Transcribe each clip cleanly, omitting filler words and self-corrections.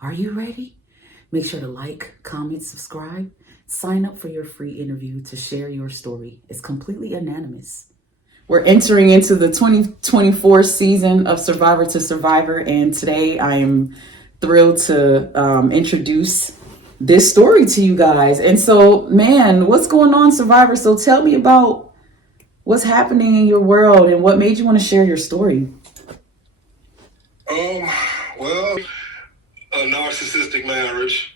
Are you ready? Make sure to like, comment, subscribe. Sign up for your free interview to share your story. It's completely anonymous. We're entering into the 2024 season of Survivor to Survivor, and today I am thrilled to introduce this story to you guys. And so, man, what's going on, Survivor? So tell me about what's happening in your world and what made you want to share your story. Well, a narcissistic marriage.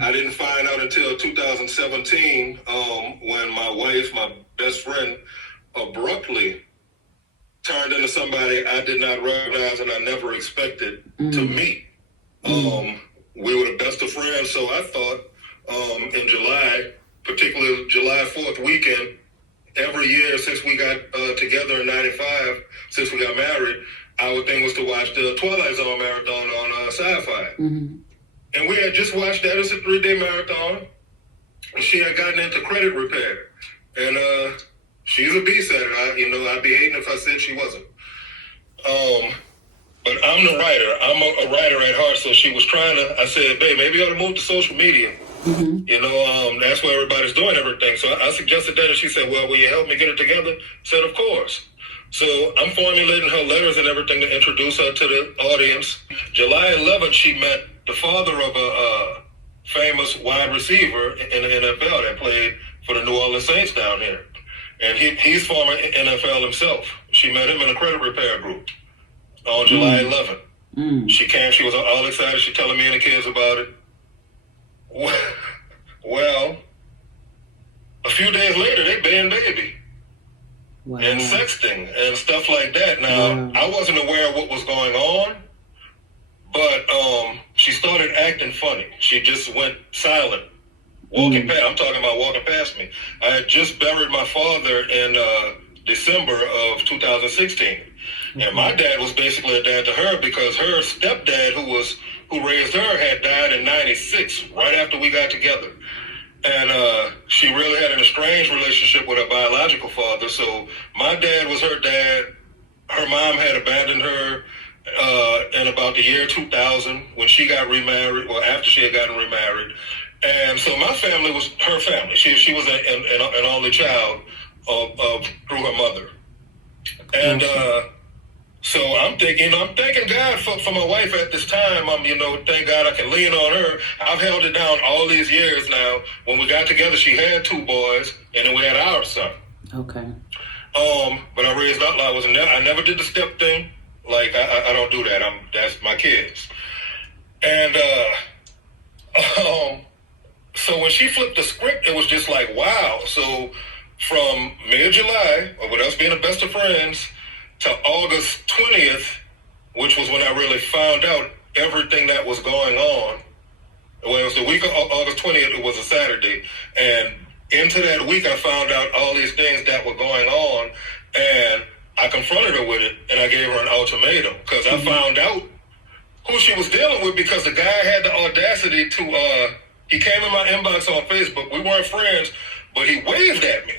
I didn't find out until 2017 when my wife, my best friend, abruptly turned into somebody I did not recognize and I never expected to meet. We were the best of friends, so I thought in July, particularly July 4th weekend, every year since we got together in 95, since we got married, our thing was to watch the Twilight Zone marathon on Sci-Fi. And we had just watched that. It's a 3-day marathon. She had gotten into credit repair. And she's a beast at it. I'd be hating if I said she wasn't. But I'm the writer. I'm a writer at heart. So she was trying to, I said, babe, maybe you ought to move to social media. That's where everybody's doing everything. So I suggested that, and she said, well, will you help me get it together? I said, of course. So I'm formulating her letters and everything to introduce her to the audience. July 11th, she met the father of a famous wide receiver in the NFL that played for the New Orleans Saints down here. And he's former NFL himself. She met him in a credit repair group on July 11th. She came, she was all excited. She telling me and the kids about it. Well, a few days later, they banned baby. Wow. And sexting and stuff like that. Now, I wasn't aware of what was going on, but she started acting funny. She just went silent. I'm talking about walking past me. I had just buried my father in December of 2016. And my dad was basically a dad to her because her stepdad, who raised her, had died in 96, right after we got together. And she really had an estranged relationship with her biological father. So my dad was her dad. Her mom had abandoned her in about the year 2000 when she got remarried, or after she had gotten remarried. And so my family was her family. She was an only child through her mother. And so I'm thanking God for my wife at this time. Thank God I can lean on her. I've held it down all these years now. When we got together, she had 2 boys, and then we had our son. Okay. But I raised up. I never did the step thing. Like I don't do that. That's my kids. And so when she flipped the script, it was just like, wow. So from mid-July, with us being the best of friends, to August 20th, which was when I really found out everything that was going on. Well, it was the week of August 20th, it was a Saturday. And into that week, I found out all these things that were going on. And I confronted her with it, and I gave her an ultimatum. Because I found out who she was dealing with because the guy had the audacity to, he came in my inbox on Facebook. We weren't friends, but he waved at me.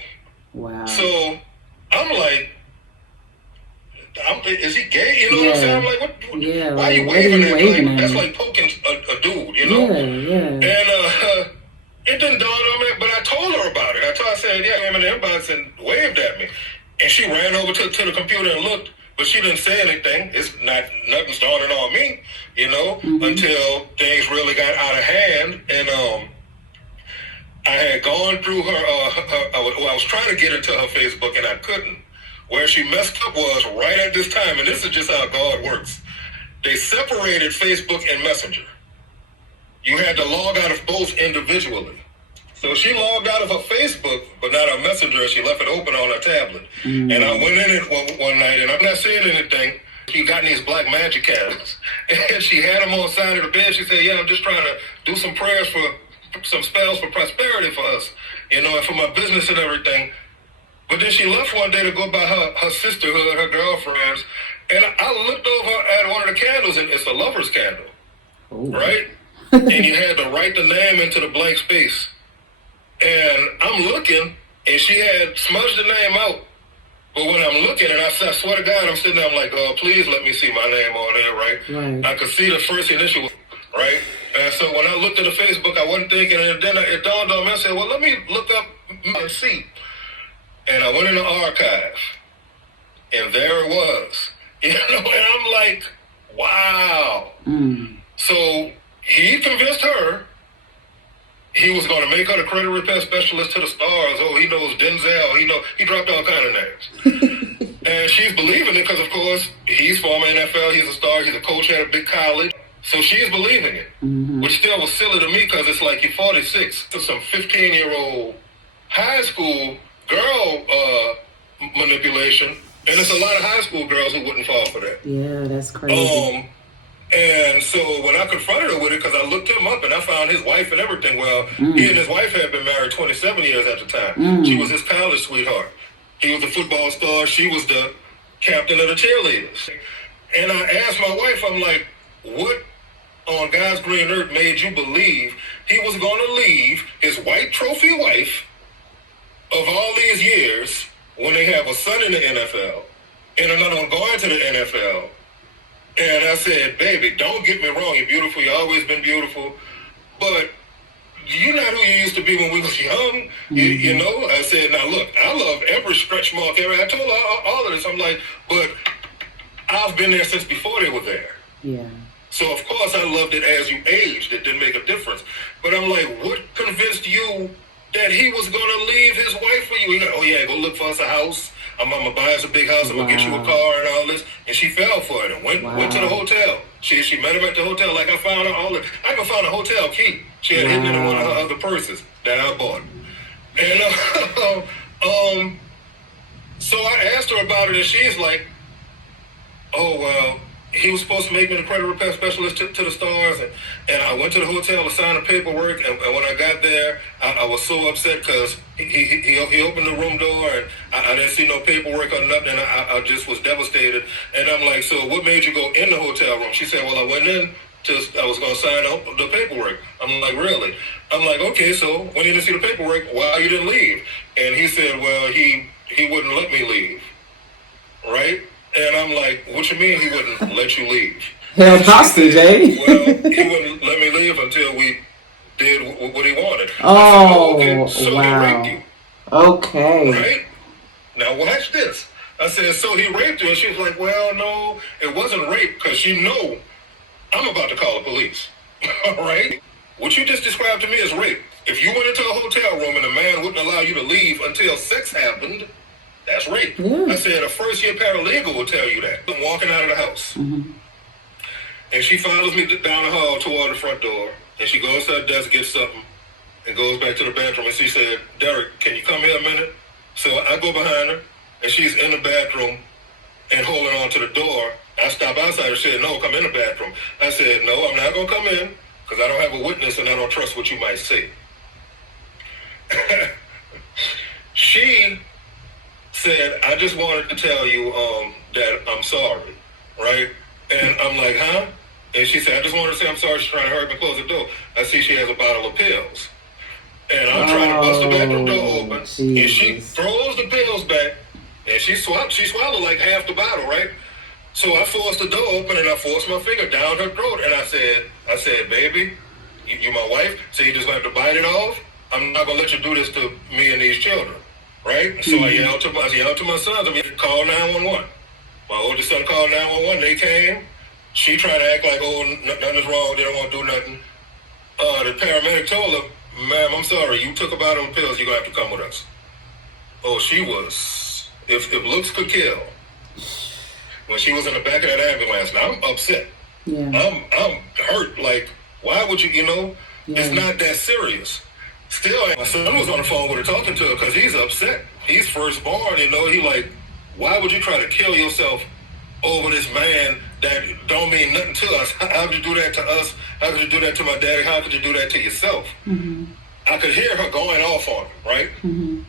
Wow. So I'm like, is he gay? You know what I'm saying? I'm like, why are you waving at me? That's like poking a dude, Yeah. And it didn't dawn on me, but I told her about it. I said, yeah, I came in the inbox and waved at me. And she ran over to the computer and looked, but she didn't say anything. Nothing's dawning on me, until things really got out of hand. And I had gone through her, I was trying to get into her Facebook and I couldn't. Where she messed up was right at this time, and this is just how God works. They separated Facebook and Messenger. You had to log out of both individually. So she logged out of her Facebook, but not her Messenger. She left it open on her tablet. And I went in it one night, and I'm not saying anything. She got these black magic candles, and she had them on the side of the bed. She said, yeah, I'm just trying to do some prayers for some spells for prosperity for us, and for my business and everything. But then she left one day to go by her sisterhood, her girlfriends, and I looked over at one of the candles, and it's a lover's candle, right? And you had to write the name into the blank space. And I'm looking, and she had smudged the name out. But when I'm looking, and I swear to God, I'm sitting there, I'm like, oh, please let me see my name on there, right? I could see the first initial, right? so when I looked at the Facebook, I wasn't thinking, and then it dawned on me. I said, well, let me look up and see. And I went in the archive, and there it was. You know, and I'm like, wow. So he convinced her he was going to make her the credit repair specialist to the stars. Oh, he knows Denzel. He dropped all kind of names. And she's believing it because, of course, he's former NFL. He's a star. He's a coach at a big college. So she's believing it, which still was silly to me because it's like you're 46 to some 15-year-old high school girl manipulation. And there's a lot of high school girls who wouldn't fall for that. Yeah, that's crazy. And so when I confronted her with it, because I looked him up and I found his wife and everything. Well, he and his wife had been married 27 years at the time. She was his college sweetheart. He was a football star. She was the captain of the cheerleaders. And I asked my wife, I'm like, what on God's green earth made you believe he was going to leave his white trophy wife of all these years when they have a son in the NFL and another one going to the NFL? And I said, baby, don't get me wrong. You're beautiful. You've always been beautiful. But you're not who you used to be when we was young. You know? I said, now look, I love every stretch mark ever. I told her all of this. I'm like, but I've been there since before they were there. Yeah. So, of course, I loved it as you aged. It didn't make a difference. But I'm like, what convinced you that he was going to leave his wife for you? He's like, oh, yeah, go look for us a house. I'm going to buy us a big house. I'm going to get you a car and all this. And she fell for it and went to the hotel. She met him at the hotel. Like, I found her I even found a hotel key. She had hidden it in one of her other purses that I bought. And so I asked her about it, and she's like, oh, well, he was supposed to make me the credit repair specialist to the stars, and I went to the hotel to sign the paperwork, and when I got there, I was so upset because he opened the room door, and I didn't see no paperwork or nothing, and I just was devastated. And I'm like, so what made you go in the hotel room? She said, well, I went in, I was going to sign the paperwork. I'm like, really? I'm like, okay, so when you didn't see the paperwork, why you didn't leave? And he said, well, he wouldn't let me leave, right? And I'm like, what you mean he wouldn't let you leave? Held hostage, eh? Well, he wouldn't let me leave until we did what he wanted. Oh, I said, okay, so wow. he raped you. Okay. Right? Now watch this. I said, so he raped you? And she was like, well, no, it wasn't rape because she know I'm about to call the police. All right? What you just described to me is rape. If you went into a hotel room and a man wouldn't allow you to leave until sex happened, that's rape. Yeah. I said a first-year paralegal will tell you that. I'm walking out of the house. And she follows me down the hall toward the front door. And she goes to her desk, gets something, and goes back to the bathroom. And she said, Derek, can you come here a minute? So I go behind her, and she's in the bathroom and holding on to the door. I stop outside and said, no, come in the bathroom. I said, no, I'm not going to come in because I don't have a witness and I don't trust what you might say. She said, I just wanted to tell you that I'm sorry, right? And I'm like, huh? And she said, I just wanted to say I'm sorry. She's trying to hurry up and close the door. I see she has a bottle of pills. And I'm trying to bust the bathroom door open. Jesus. And she throws the pills back, and she swallowed like half the bottle, right? So I forced the door open, and I forced my finger down her throat, and I said, baby, you my wife, so you just going to have to bite it off? I'm not going to let you do this to me and these children. Right? So I yelled to my sons, I mean, call 911. My oldest son called 911. They came. She tried to act like, oh, nothing's wrong. They don't want to do nothing. The paramedic told her, ma'am, I'm sorry. You took a bottle of pills. You're going to have to come with us. Oh, she was, if looks could kill. When she was in the back of that ambulance, now I'm upset. Yeah. I'm hurt. Like, why would you, it's not that serious. Still, my son was on the phone with her talking to her because he's upset. He's firstborn, he like, why would you try to kill yourself over this man that don't mean nothing to us? How could you do that to us? How could you do that to my daddy? How could you do that to yourself? I could hear her going off on him, right?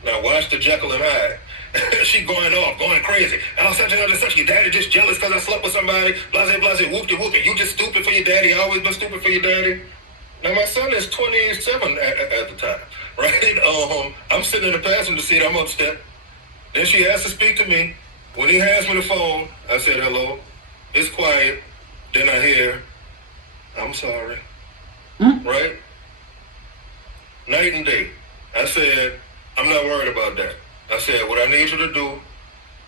Now watch the Jekyll and Hyde. She going off, going crazy. I was such and such. Your daddy just jealous because I slept with somebody. Blase, blase, whoop-de-whoop. You just stupid for your daddy. I always been stupid for your daddy. Now, my son is 27 at the time, right? I'm sitting in the passenger seat. I'm upset. Then she asked to speak to me. When he hands me the phone, I said, hello. It's quiet. Then I hear, I'm sorry. Right? night and day. I said, I'm not worried about that. I said, what I need you to do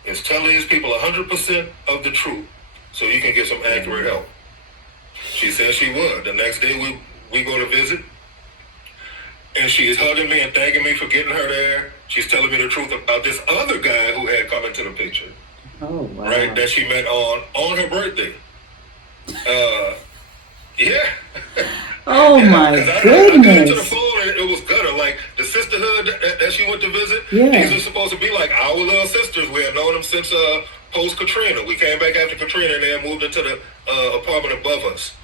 is tell these people 100% of the truth so you can get some accurate help. She said she would. The next day we go to visit, and she's hugging me and thanking me for getting her there. She's telling me the truth about this other guy who had come into the picture. Oh, wow. Right, that she met on her birthday. Yeah. Oh, yeah, my I goodness. got into the phone and it was gutter. Like, the sisterhood that she went to visit, these were supposed to be like our little sisters. We had known them since post-Katrina. We came back after Katrina and they had moved into the apartment above us.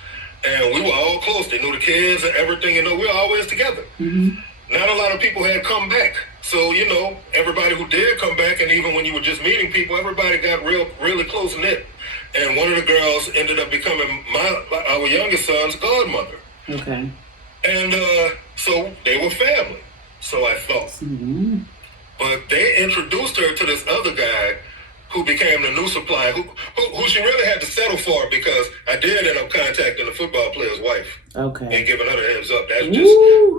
And we were all close. They knew the kids and everything. You know, we were always together. Mm-hmm. Not a lot of people had come back. So, you know, everybody who did come back, and even when you were just meeting people, everybody got really close-knit. And one of the girls ended up becoming our youngest son's godmother. Okay. And so they were family, so I thought. Mm-hmm. But they introduced her to this other guy who became the new supplier, who she really had to settle for, because I did end up contacting the football player's wife. Okay. And giving her the heads up. That's just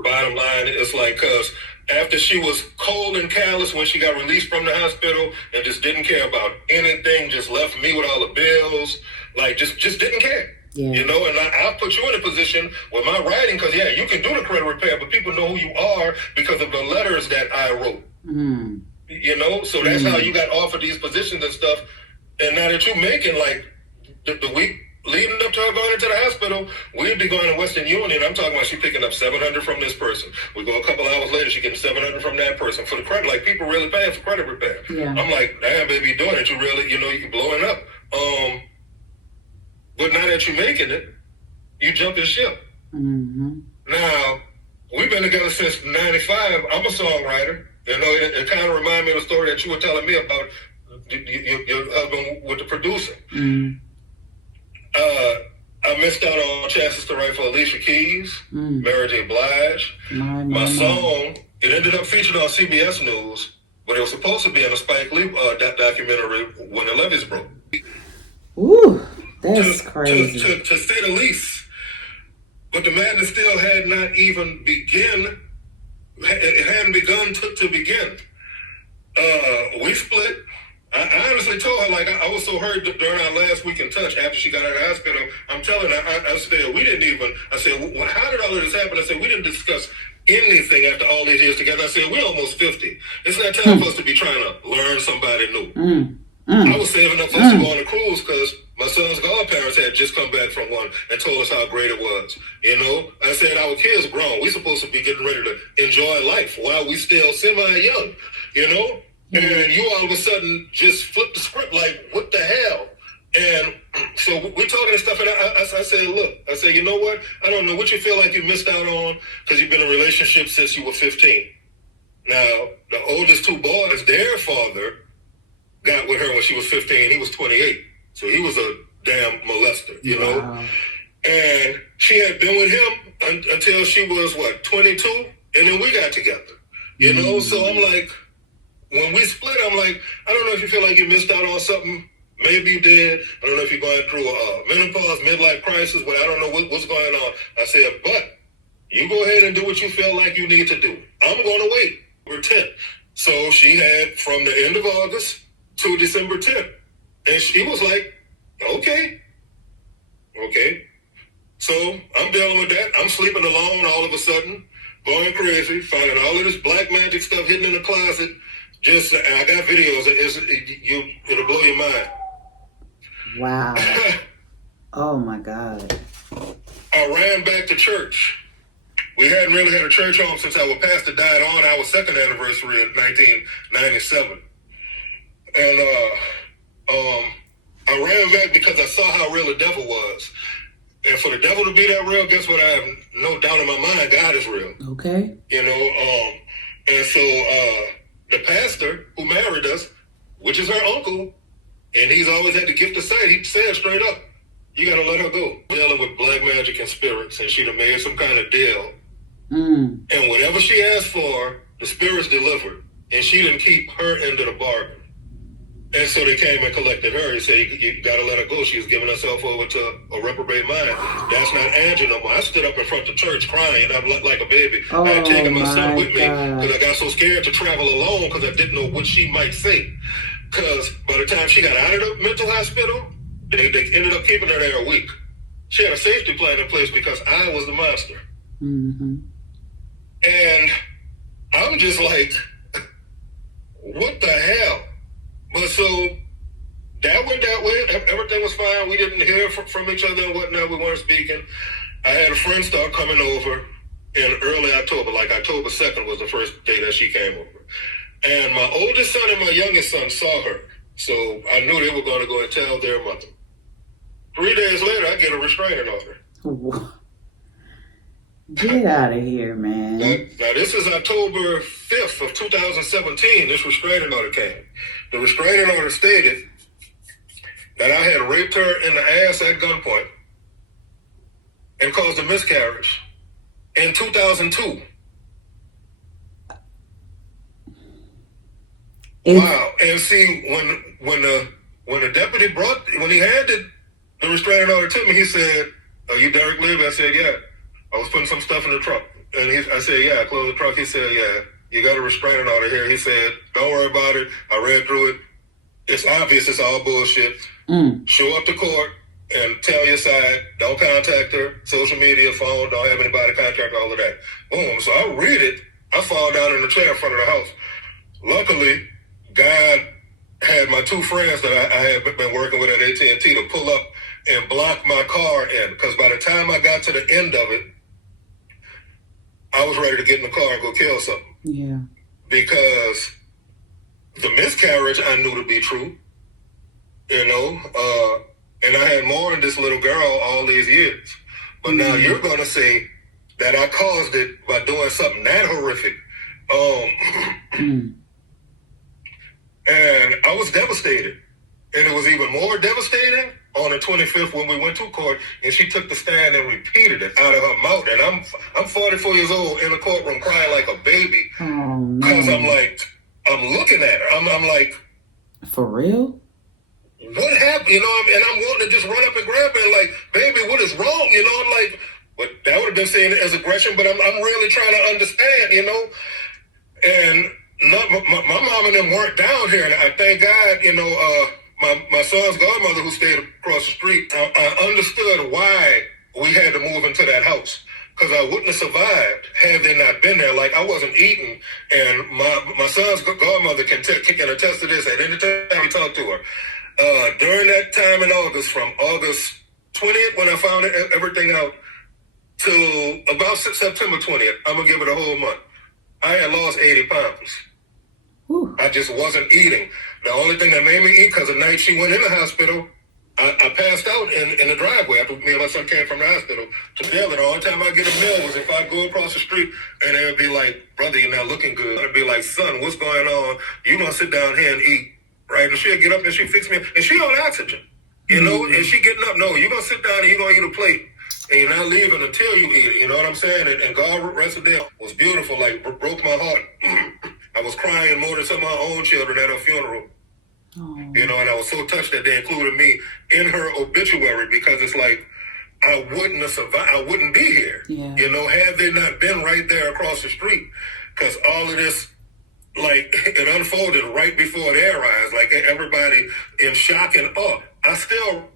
bottom line. It's like, because after she was cold and callous when she got released from the hospital and just didn't care about anything, just left me with all the bills, like just didn't care. Yeah. You know, and I'll put you in a position with my writing, because, yeah, you can do the credit repair, but people know who you are because of the letters that I wrote. Mm. You know, so that's how you got offered these positions and stuff. And now that you're making, like, the week leading up to her going into the hospital, we'd be going to Western Union. I'm talking about she picking up $700 from this person. We go a couple hours later, she getting $700 from that person for the credit. Like, people really paying for credit repair. Yeah. I'm like, damn, baby, you're doing it. You really, you know, you're blowing up. But now that you're making it, you jumping ship. Mm-hmm. Now, we've been together since 95. I'm a songwriter. You know, it kind of reminded me of the story that you were telling me about your husband with the producer. Mm. I missed out on chances to write for Alicia Keys, Mary J. Blige. My song, it ended up featured on CBS News, but it was supposed to be in a Spike Lee documentary, When the Levees Broke. Ooh, that's crazy. To say the least. But the madness still had not even begun. It hadn't begun to begin. We split. I honestly told her, like, I was so hurt during our last week in touch after she got out of the hospital. I'm telling her, I said, we didn't even, I said, well, how did all of this happen? I said, we didn't discuss anything after all these years together. I said, we're almost 50. It's not time for us to be trying to learn somebody new. I was saving up for us to go on a cruise because my son's godparents had just come back from one and told us how great it was. You know, I said, our kids grown. We're supposed to be getting ready to enjoy life while we still semi-young, you know? And you all of a sudden just flip the script, like, what the hell? And so we're talking and stuff, and I said, look, I said, you know what? I don't know what you feel like you missed out on because you've been in a relationship since you were 15. Now, the oldest two boys, their father got with her when she was 15. He was 28. So he was a damn molester, you know? And she had been with him until she was, 22? And then we got together, you know? So I'm like, when we split, I'm like, I don't know if you feel like you missed out on something. Maybe you did. I don't know if you're going through a menopause, midlife crisis, but I don't know what's going on. I said, but you go ahead and do what you feel like you need to do. I'm going to wait. We're 10. So she had from the end of August to December 10th. And she was like, okay. So I'm dealing with that. I'm sleeping alone all of a sudden, going crazy, finding all of this black magic stuff hidden in the closet. Just, I got videos. It'll blow your mind. Wow. Oh my God. I ran back to church. We hadn't really had a church home since our pastor died on our second anniversary in 1997. And I ran back because I saw how real the devil was. And for the devil to be that real, guess what? I have no doubt in my mind, God is real. Okay. You know, and so the pastor who married us, which is her uncle, and he's always had the gift of sight, he said straight up, you got to let her go. Dealing with black magic and spirits, and she'd have made some kind of deal. And whatever she asked for, the spirits delivered, and she didn't keep her end of the bargain. And so they came and collected her. He said, you got to let her go. She was giving herself over to a reprobate mind. That's not Angie no more. I stood up in front of the church crying. I'm like a baby. I had taken my son with me because I got so scared to travel alone because I didn't know what she might say. Because by the time she got out of the mental hospital, they ended up keeping her there a week. She had a safety plan in place because I was the monster. Mm-hmm. And I'm just like, what the hell? But so that went that way. Everything was fine. We didn't hear from each other and whatnot. We weren't speaking. I had a friend start coming over in early October, like October 2nd was the first day that she came over. And my oldest son and my youngest son saw her. So I knew they were going to go and tell their mother. 3 days later, I get a restraining order. Get out of here, man. Now this is October 5th of 2017. This restraining order came. The restraining order stated that I had raped her in the ass at gunpoint and caused a miscarriage in 2002. Wow. And see, when the deputy when he handed the restraining order to me, he said, "Are you Derek Levy?" I said, "Yeah." I was putting some stuff in the truck. And I said, "Yeah." I closed the truck. He said, "Yeah, you got a restraining order here." He said, "Don't worry about it. I read through it. It's obvious it's all bullshit. Show up to court and tell your side. Don't contact her. Social media, phone. Don't have anybody contact, all of that." Boom. So I read it. I fall down in the chair in front of the house. Luckily, God had my two friends that I had been working with at AT&T to pull up and block my car in. Because by the time I got to the end of it, I was ready to get in the car and go kill something. Yeah. Because the miscarriage I knew to be true, and I had mourned this little girl all these years. But now you're going to say that I caused it by doing something that horrific. And I was devastated. And it was even more devastating on the 25th when we went to court and she took the stand and repeated it out of her mouth. And I'm 44 years old in the courtroom crying like a baby. Because I'm looking at her. I'm like, for real? What happened? And I'm wanting to just run up and grab her and like, baby, what is wrong? I'm like, but that would have been seen as aggression, but I'm really trying to understand, And my mom and them weren't down here. And I thank God, my son's godmother who stayed across the street, I understood why we had to move into that house. Because I wouldn't have survived had they not been there. Like, I wasn't eating. And my son's godmother can attest to this at any time we talk to her. During that time in August, from August 20th, when I found everything out, to about September 20th, I'm going to give it a whole month, I had lost 80 pounds. Whew. I just wasn't eating. The only thing that made me eat, because the night she went in the hospital, I passed out in the driveway after me and my son came from the hospital to jail. And the only time I get a meal was if I go across the street and they'd be like, "Brother, you're not looking good." I'd be like, "Son, what's going on? You gonna sit down here and eat, right?" And she'll get up and she fix me, and she on oxygen, and she getting up. No, you're gonna sit down and you're gonna eat a plate, and you're not leaving until you eat it. You know what I'm saying? And God rested there was beautiful, like broke my heart. I was crying more than some of my own children at her funeral. And I was so touched that they included me in her obituary because it's like I wouldn't have survived. I wouldn't be here. Yeah. Had they not been right there across the street. Because all of this, like, it unfolded right before their eyes. Like, everybody in shock and awe. I still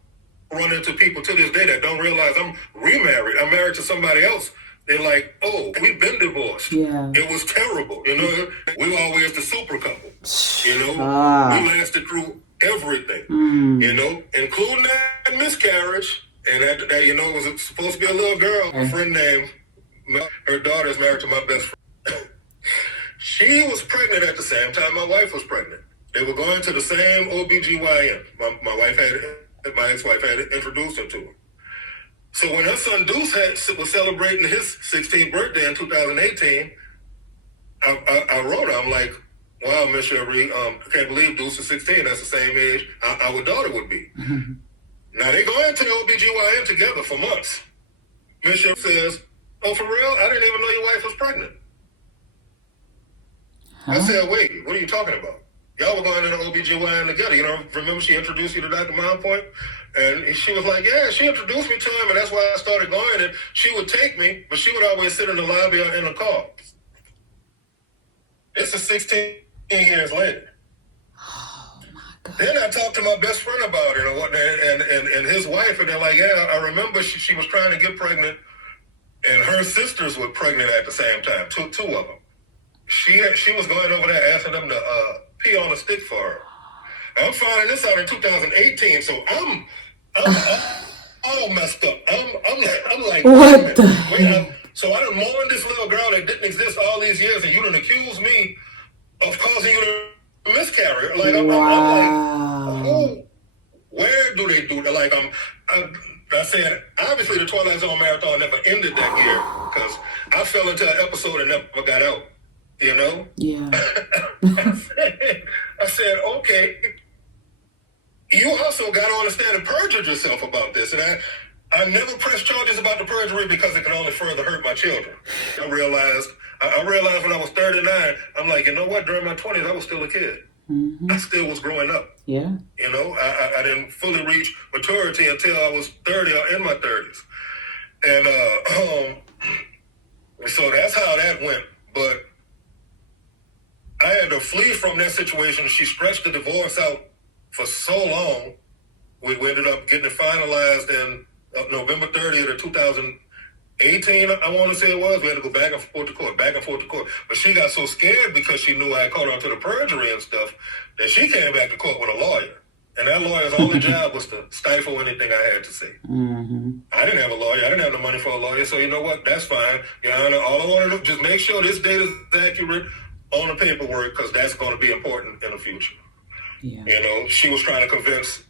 run into people to this day that don't realize I'm remarried. I'm married to somebody else. They're like, "Oh, we've been divorced. Yeah. It was terrible." We were always the super couple. We lasted through everything. Including that miscarriage. And that it was supposed to be a little girl. A friend named, her daughter's married to my best friend. She was pregnant at the same time my wife was pregnant. They were going to the same OBGYN. My ex-wife had introduced her to him. So when her son Deuce was celebrating his 16th birthday in 2018, I wrote her. I'm like, "Wow, Miss Cherie, I can't believe Deuce is 16. That's the same age our daughter would be." Now, they go into the OBGYN together for months. Miss Cherie says, "Oh, for real? I didn't even know your wife was pregnant." I said, "Wait, what are you talking about?" Y'all were going to the OBGYN together. You know, remember she introduced you to Dr. Mindpoint? And she was like, yeah, she introduced me to him, and that's why I started going. And she would take me, but she would always sit in the lobby or in the car. This is 16 years later. Oh, my God. Then I talked to my best friend about it and his wife, and they're like, yeah, I remember she was trying to get pregnant, and her sisters were pregnant at the same time, two of them. She was going over there asking them to pee on a stick for her. I'm finding this out in 2018, so I'm all messed up. I'm like, what the? So I done mourned this little girl that didn't exist all these years, and you done accused me of causing you to miscarry. Like I'm like, who? Where do they do that? Like I said, obviously the Twilight Zone marathon never ended that year because I fell into an episode and never got out. You know? Yeah. I said, okay. You also got to understand and perjured yourself about this. And I never pressed charges about the perjury because it can only further hurt my children. I realized when I was 39, I'm like, you know what? During my 20s, I was still a kid. Mm-hmm. I still was growing up. Yeah. You know, I didn't fully reach maturity until I was 30 or in my 30s. And so that's how that went. But I had to flee from that situation. She stretched the divorce out for so long. We ended up getting it finalized in November 30th of 2018, I want to say it was. We had to go back and forth to court. But she got so scared because she knew I had caught on to the perjury and stuff that she came back to court with a lawyer. And that lawyer's only job was to stifle anything I had to say. Mm-hmm. I didn't have a lawyer. I didn't have the money for a lawyer. So you know what? That's fine. Your Honor, all I want to do just make sure this data is accurate on the paperwork because that's going to be important in the future. Yeah. You know, she was trying to convince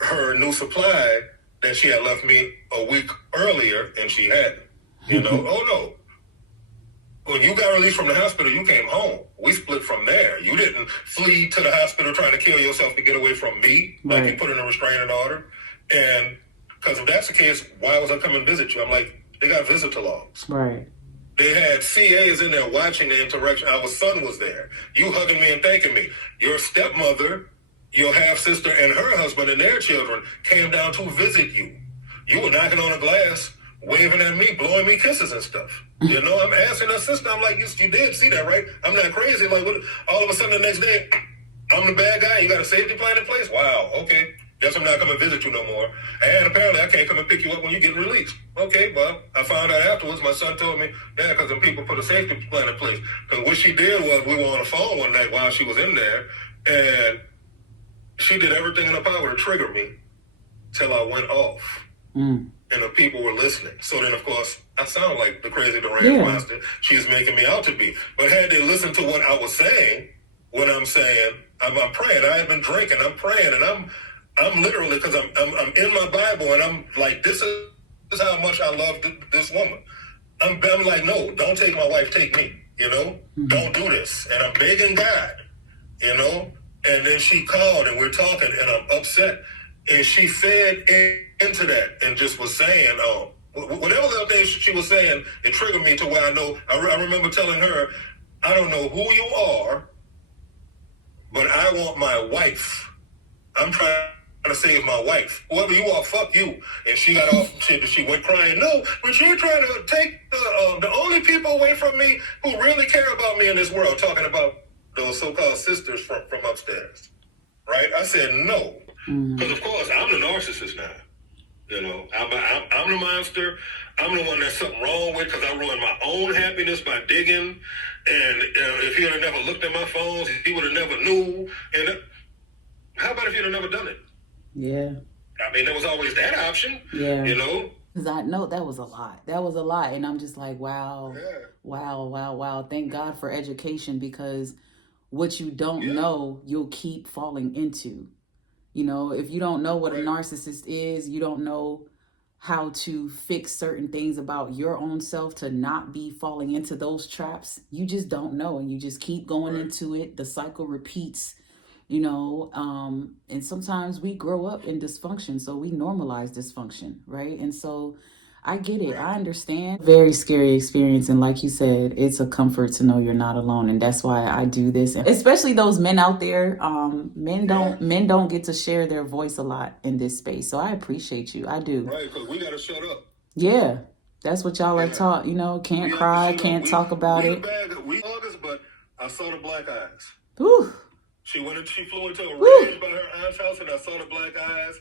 her new supply that she had left me a week earlier and she hadn't. You know, oh no. When you got released from the hospital, you came home. We split from there. You didn't flee to the hospital trying to kill yourself to get away from me, right. Like you put in a restraining order. And because if that's the case, why was I coming to visit you? I'm like, they got visitor logs. Right. They had CAs in there watching the interaction. Our son was there. You hugging me and thanking me. Your stepmother, your half-sister, and her husband and their children came down to visit you. You were knocking on the glass, waving at me, blowing me kisses and stuff. You know, I'm asking her sister, I'm like, you did see that, right? I'm not crazy. Like, what, all of a sudden the next day, I'm the bad guy. You got a safety plan in place? Wow, okay. Guess I'm not coming to visit you no more. And apparently I can't come and pick you up when you get released. Okay, well, I found out afterwards. My son told me, yeah, because the people put a safety plan in place. Because what she did was we were on the phone one night while she was in there, and she did everything in her power to trigger me till I went off. And the people were listening. So then, of course, I sound like the crazy deranged monster she's making me out to be. But had they listened to what I was saying, when I'm saying, I'm praying, I have been drinking, I'm praying, and I'm literally, because I'm in my Bible, and I'm like, this is how much I love this woman. I'm like, no, don't take my wife, take me, you know? Don't do this. And I'm begging God, you know? And then she called, and we're talking, and I'm upset. And she fed into that and just was saying, whatever little thing she was saying, it triggered me to where I know, I remember telling her, I don't know who you are, but I want my wife. I'm trying to save my wife. Whoever you are, fuck you. And she got off, she went crying, no, but you're trying to take the only people away from me who really care about me in this world, talking about those so-called sisters from upstairs. Right? I said no. Because, of course, I'm the narcissist now. You know, I'm the monster. I'm the one that's something wrong with because I ruined my own happiness by digging. And if he would have never looked at my phones, he would have never knew. And how about if he'd have never done it? Yeah. I mean, there was always that option. Yeah. You know? Because I know that was a lot. That was a lot. And I'm just like, wow. Yeah. Wow. Thank God for education, because what you don't know, you'll keep falling into. You know, if you don't know what a narcissist is, you don't know how to fix certain things about your own self to not be falling into those traps. You just don't know, and you just keep going into it. The cycle repeats, you know, and sometimes we grow up in dysfunction, so we normalize dysfunction, right? And so I get it. I understand. Very scary experience. And like you said, it's a comfort to know you're not alone. And that's why I do this. And especially those men out there. Men don't get to share their voice a lot in this space. So I appreciate you. I do. Right, because we gotta shut up. Yeah. That's what y'all are taught, you know, can't cry, can't talk about it. We August, but I saw the black eyes. Whew. She flew into a rage by her aunt's house, and I saw the black eyes.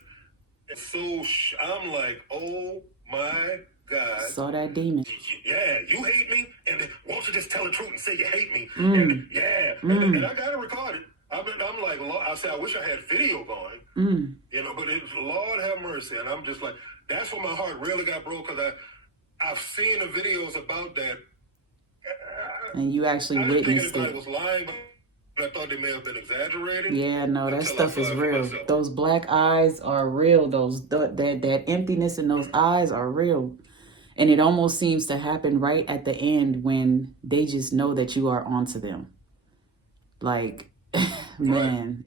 And so I'm like, oh my God. Saw that demon. Yeah, you hate me, and then won't you just tell the truth and say you hate me? And and I got it recorded. I'm like, Lord, I said, I wish I had video going, you know, but it's Lord have mercy. And I'm just like, that's when my heart really got broke, because I've seen the videos about that. And you actually witnessed it. Was lying, but I thought they may have been exaggerating. Yeah, no, that stuff is real. Those black eyes are real. That emptiness in those eyes are real. And it almost seems to happen right at the end when they just know that you are onto them. Like, man.